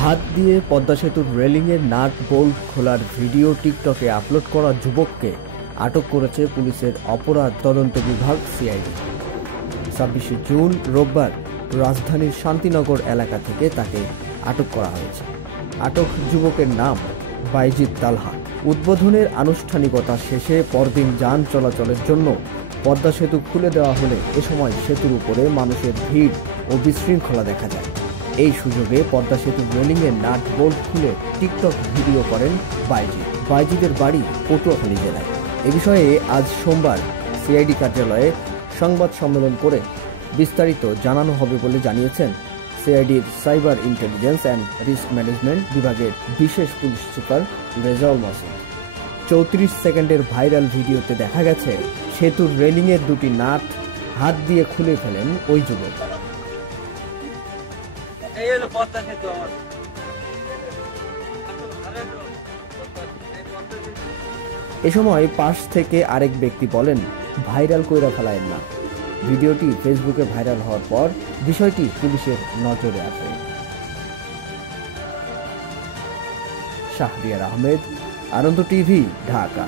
হাত দিয়ে পদ্মা সেতুর রেলিংয়ের নাট বোল্ট খোলার ভিডিও টিকটকে আপলোড করা যুবককে আটক করেছে পুলিশের অপরাধ তদন্ত বিভাগ সিআইডি। 26শে জুন রোববার রাজধানীর শান্তিনগর এলাকা থেকে তাকে আটক করা হয়েছে। আটক যুবকের নাম বাইজিদ তালহা। উদ্বোধনের আনুষ্ঠানিকতা শেষে পরদিন যান চলাচলের জন্য পদ্মা সেতু খুলে দেওয়া হলে এ সময় সেতুর উপরে মানুষের ভিড় ও বিশৃঙ্খলা দেখা যায়। এই সুযোগে পদ্মা সেতুর রেলিংয়ের নাট বোল্ট খুলে টিকটক ভিডিও করেন বাইজিদ। বাইজিদের বাড়ি পটুয়াখালী জেলায়। এ বিষয়ে আজ সোমবার সিআইডি কার্যালয়ে সংবাদ সম্মেলন করে বিস্তারিত জানানো হবে বলে জানিয়েছেন সিআইডির cyber intelligence and risk management বিভাগের বিশেষ পুলিশ সুপার রেজাউল মাসুদ। 34 সেকেন্ডের ভাইরাল ভিডিওতে দেখা গেছে সেতুর রেলিংয়ের দুটি নাট হাত দিয়ে খুলে ফেলেন ওই যুবক। এ সময় পাশ থেকে আরেক ব্যক্তি বলেন, ভাইরাল কইরা ফেলায়েন না। ভিডিওটি ফেসবুকে ভাইরাল হওয়ার পর বিষয়টি পুলিশের নজরে আসে। শাহরিয়ার আহমেদ, আনন্দ টিভি, ঢাকা।